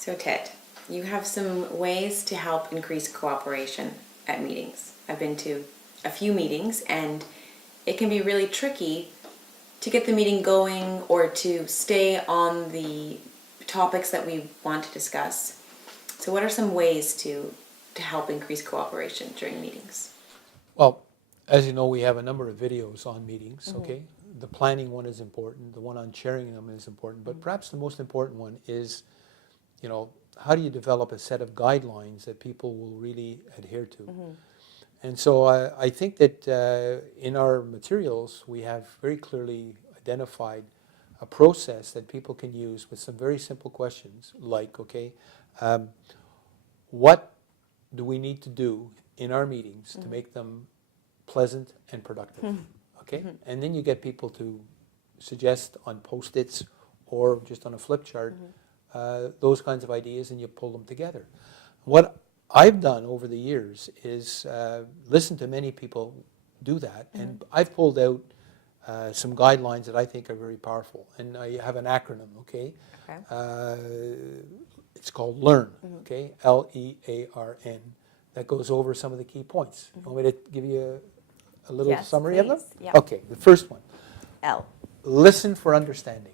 So Ted, you have some ways to help increase cooperation at meetings. I've been to a few meetings and it can be really tricky to get the meeting going or to stay on the topics that we want to discuss. So what are some ways to help increase cooperation during meetings? Well, as you know, we have a number of videos on meetings, okay? The planning one is important, the one on chairing them is important, but perhaps the most important one is, how do you develop a set of guidelines that people will really adhere to? And so I think that in our materials, we have very clearly identified a process that people can use with some very simple questions like, what do we need to do in our meetings to make them pleasant and productive? Okay? And then you get people to suggest on Post-its or just on a flip chart those kinds of ideas, and you pull them together. What I've done over the years is listen to many people do that, and I've pulled out some guidelines that I think are very powerful. And I have an acronym, okay? It's called LEARN, okay? L-E-A-R-N, that goes over some of the key points. You want me to give you a little summary of them? Yeah. Okay, the first one. L. Listen for understanding.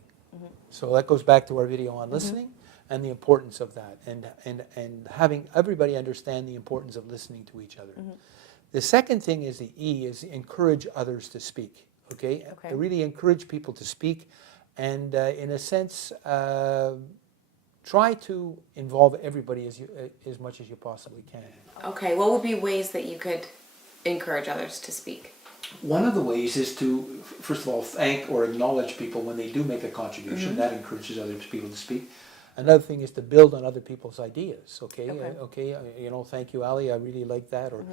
So that goes back to our video on listening and the importance of that, and having everybody understand the importance of listening to each other. The second thing is the E, is encourage others to speak. Okay? Really encourage people to speak, and in a sense, try to involve everybody as much as you possibly can. Okay, what would be ways that you could encourage others to speak? One of the ways is to, first of all, thank or acknowledge people when they do make a contribution. That encourages other people to speak. Another thing is to build on other people's ideas. Okay. Thank you, Ali. I really like that. Or,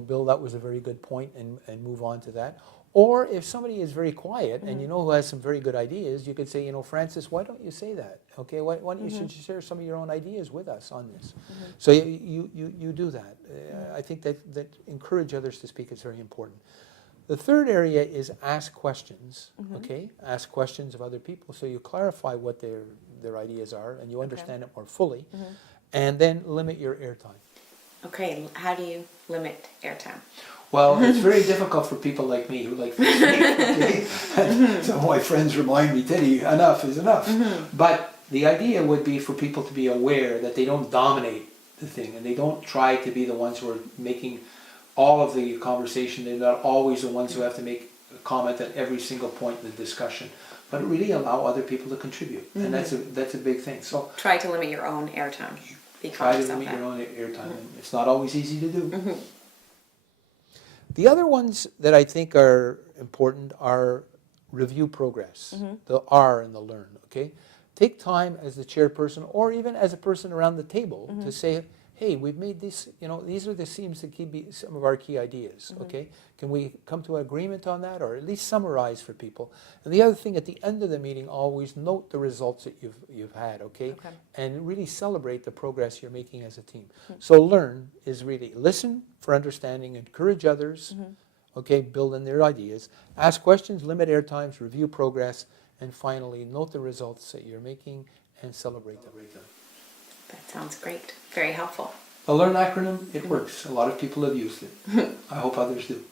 Bill, that was a very good point, and move on to that. Or if somebody is very quiet and who has some very good ideas, you could say, Francis, why don't you say that? Okay, why don't you share some of your own ideas with us on this? So you do that. I think that encourage others to speak is very important. The third area is ask questions, okay? Ask questions of other people so you clarify what their ideas are and you understand it more fully. And then limit your airtime. Okay, how do you limit airtime? Well, it's very difficult for people like me who like to speak, okay? Some of my friends remind me, Teddy, enough is enough. But the idea would be for people to be aware that they don't dominate the thing and they don't try to be the ones who are making all of the conversation. They're not always the ones who have to make a comment at every single point in the discussion, but really allow other people to contribute, and that's a big thing. So try to limit your own airtime. Try to limit your own airtime. It's not always easy to do. The other ones that I think are important are review progress, the R in the LEARN. Okay, take time as the chairperson or even as a person around the table to say, hey, we've made this, these are seems to be some of our key ideas, okay? Can we come to an agreement on that, or at least summarize for people? And the other thing, at the end of the meeting, always note the results that you've had, okay? And really celebrate the progress you're making as a team. So LEARN is really listen for understanding, encourage others, okay, build in their ideas, ask questions, limit air times, review progress, and finally, note the results that you're making and celebrate them. That sounds great. Very helpful. The LEARN acronym, it works. A lot of people have used it. I hope others do.